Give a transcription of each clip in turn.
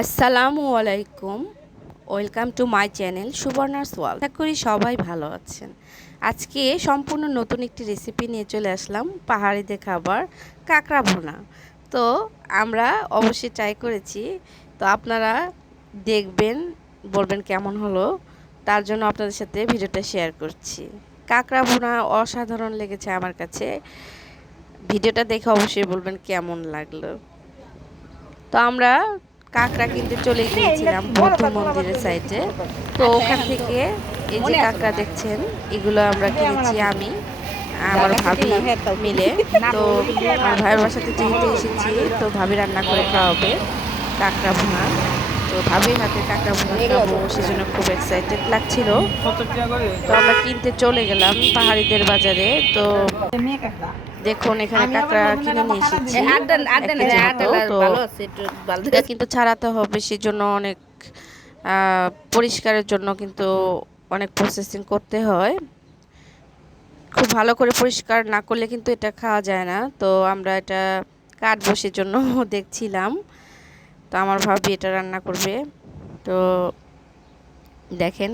আসসালামু আলাইকুম। Welcome to my channel Subarna's world. আশা করি সবাই ভালো আছেন। আজকে সম্পূর্ণ নতুন একটি রেসিপি নিয়ে চলে আসলাম, পাহাড়িদের খাবার কাঁকড়া ভুনা। তো আমরা অবশ্যই ট্রাই করেছি, তো আপনারা দেখবেন, বলবেন কেমন হলো। তার জন্য আপনাদের সাথে ভিডিওটা শেয়ার করছি। কাঁকড়া ভুনা অসাধারণ লেগেছে আমার কাছে। ভিডিওটা দেখে অবশ্যই বলবেন কেমন লাগলো। তো আমরা কাঁকড়া কিনতে চলে গিয়েছিলাম বৌদ্ধ মন্দিরের সাইডে। তো ওখান থেকে এই যে কাঁকড়া দেখছেন, এগুলো আমরা কিনেছি আমি আমার ভাবি মিলে। তো আমার ভাইয়ের বাসাতে যেহেতু এসেছি, তো ভাবি রান্না করে খাওয়াবে কাঁকড়া ভুনা। তো ভাবির হাতে কাঁকড়া ভুনা খাবো, সেজন্য খুব এক্সাইটেড লাগছিল। তো আমরা কিনতে চলে গেলাম পাহাড়িদের বাজারে। তো দেখুন এখানে কাঁকড়া কিনে নিয়ে এসেছি। এটা কিন্তু ছাড়াতে হবে, সেজন্য অনেক পরিষ্কারের জন্য কিন্তু অনেক প্রসেসিং করতে হয়। খুব ভালো করে পরিষ্কার না করলে কিন্তু এটা খাওয়া যায় না। তো আমরা এটা কাটবো, সেজন্য দেখছিলাম। তো আমার ভাবি এটা রান্না করবে। তো দেখেন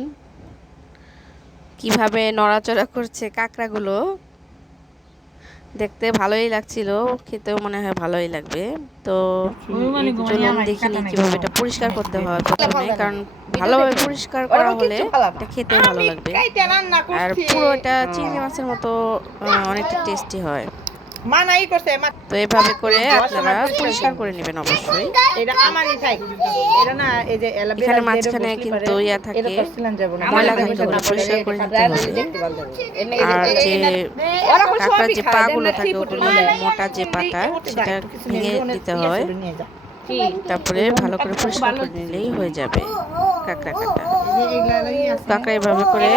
কিভাবে নড়াচড়া করছে কাঁকড়াগুলো, দেখতে ভালোই লাগছিল, খেতেও মনে হয় ভালোই লাগবে। তো চলুন দেখিনি কিভাবে এটা পরিষ্কার করতে হয় প্রথমে, কারণ ভালোভাবে পরিষ্কার করা হলে এটা খেতেও ভালো লাগবে। আর পুরো এটা চিংড়ি মাছের মতো অনেকটা টেস্টি হয়। তো এভাবে করে আপনারা পরিষ্কার করে নেবেন অবশ্যই। এখানে মাঝখানে কিন্তু ইয়া থাকে, ময়লা থাকে, ওগুলো পরিষ্কার করে নিতে হবে। আর যে কাঁকড়ার যে পাগুলো থাকে, ওগুলো মোটা যে পাটা, সেটা ভেঙে দিতে হয়। তারপরে ভালো করে পরিষ্কার করে নিলেই হয়ে যাবে কাঁকড়া কাটা। কাঁকড়া এভাবে করে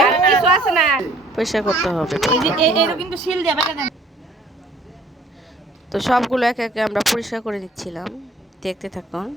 পরিষ্কার করতে হবে। তো সবগুলো একে একে আমরা পরিষ্কার করে নিচ্ছিলাম, দেখতে থাকুন।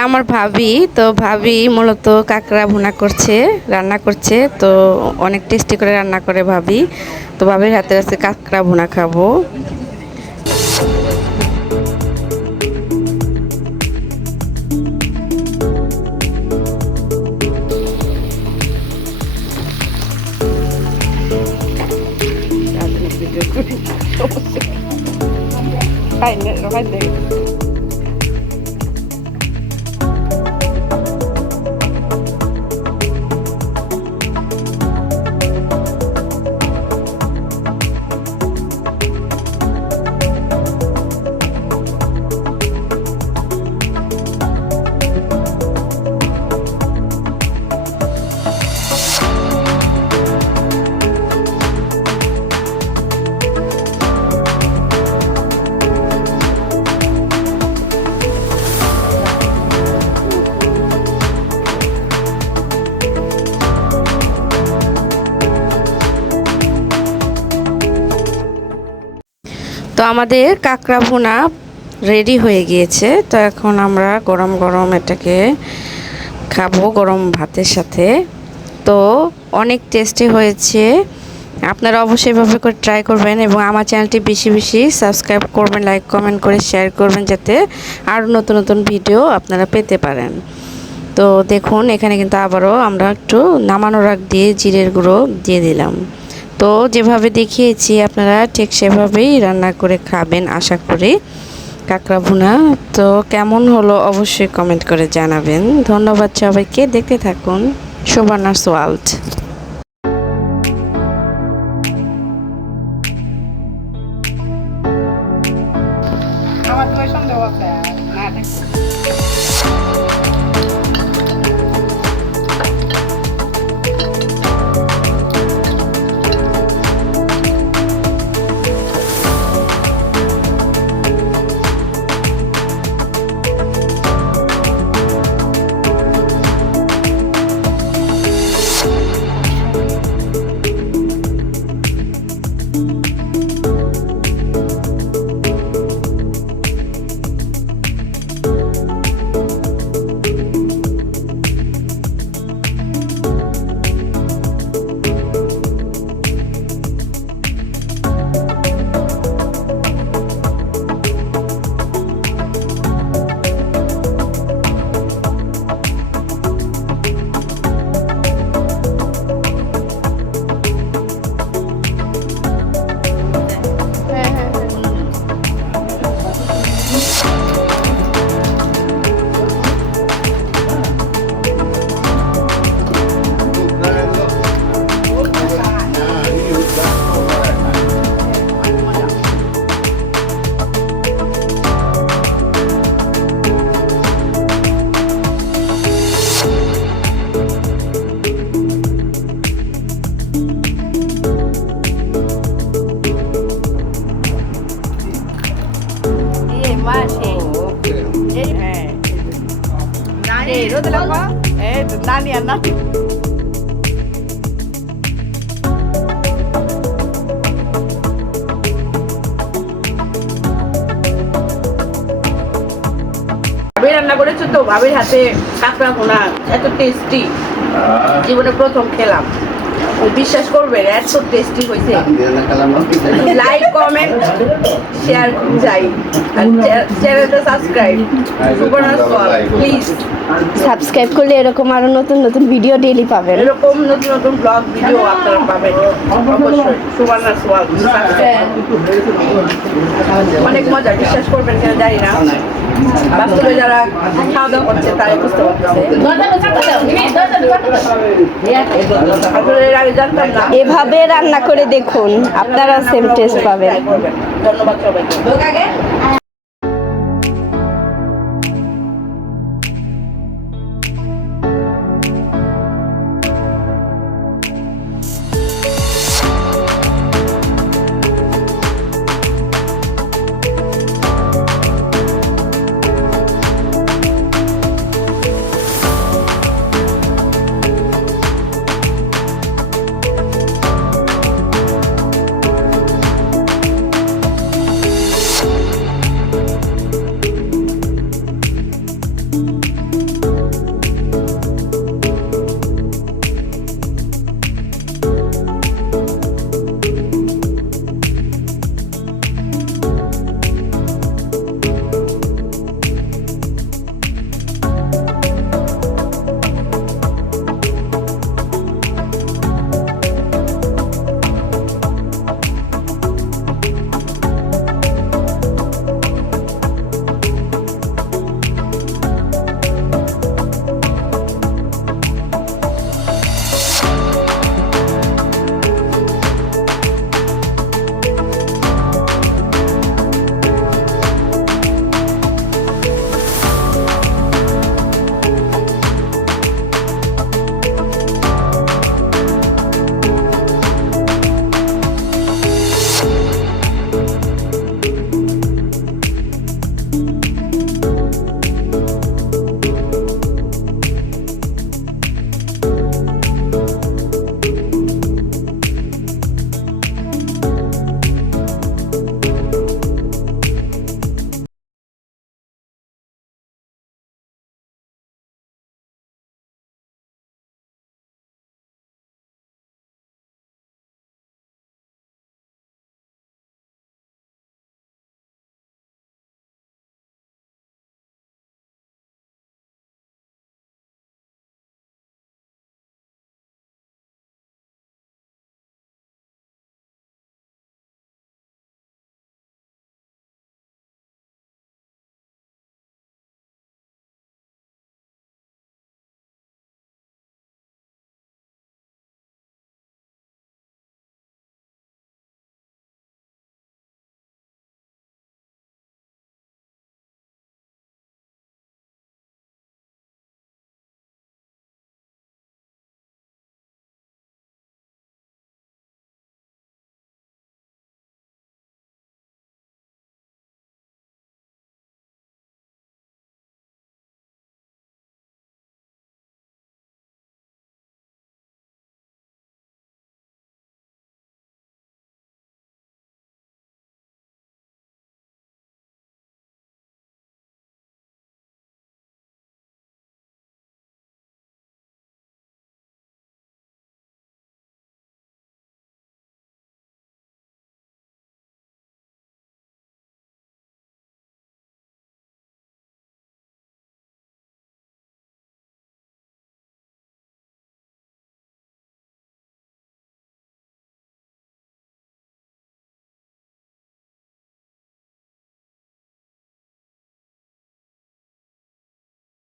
এটা আমার ভাবি, তো ভাবি মূলত কাঁকড়া ভুনা করছে, রান্না করছে। তো অনেক টেস্টি করে রান্না করে ভাবি। তো ভাবির হাতে আছে কাঁকড়া ভুনা খাবো। তো আমাদের কাঁকড়া ভুনা রেডি হয়ে গিয়েছে। তো এখন আমরা গরম গরম এটাকে খাবো গরম ভাতের সাথে। তো অনেক টেস্টি হয়েছে, আপনারা অবশ্যই এভাবে করে ট্রাই করবেন এবং আমার চ্যানেলটি বেশি বেশি সাবস্ক্রাইব করবেন, লাইক কমেন্ট করে শেয়ার করবেন, যাতে আরও নতুন নতুন ভিডিও আপনারা পেতে পারেন। তো দেখুন এখানে কিন্তু আবারও আমরা একটু নামানোর আগ দিয়ে জিরের গুঁড়ো দিয়ে দিলাম। তো যেভাবে দেখিয়েছি আপনারা ঠিক সেভাবেই রান্না করে খাবেন আশা করি কাঁকড়া ভুনা। তো কেমন হলো অবশ্যই কমেন্ট করে জানাবেন। ধন্যবাদ সবাইকে, দেখতে থাকুন সুবর্ণাস ওয়ার্ল্ড। Nani আর নাতি ভাবি রান্না করেছো তো ভাবির হাতে কাঁকড়া ভুনা এত টেস্টি জীবনে প্রথম খেলাম বিশ্বাস করবেন এত টেস্টি হয়েছে লাইক কমেন্ট শেয়ার যাই আর চ্যানেলটা সাবস্ক্রাইব সুবর্ণা সোয়াল প্লিজ সাবস্ক্রাইব করলে এরকম আরো নতুন নতুন ভিডিও ডেইলি পাবেন এরকম নতুন নতুন ব্লগ ভিডিও আপনারা পাবেন অবশ্যই সুবর্ণা সোয়াল অনেক মজা বিশ্বাস করবেন কেন জানি না বাস্তবে যারা খাওয়া দাওয়া করছে তারাই বুঝতে পারতেছে আসলে এর আগে জানতাম না এভাবে রান্না করে দেখুন আপনারা সেম টেস্ট পাবেন ধন্যবাদ সবাইকে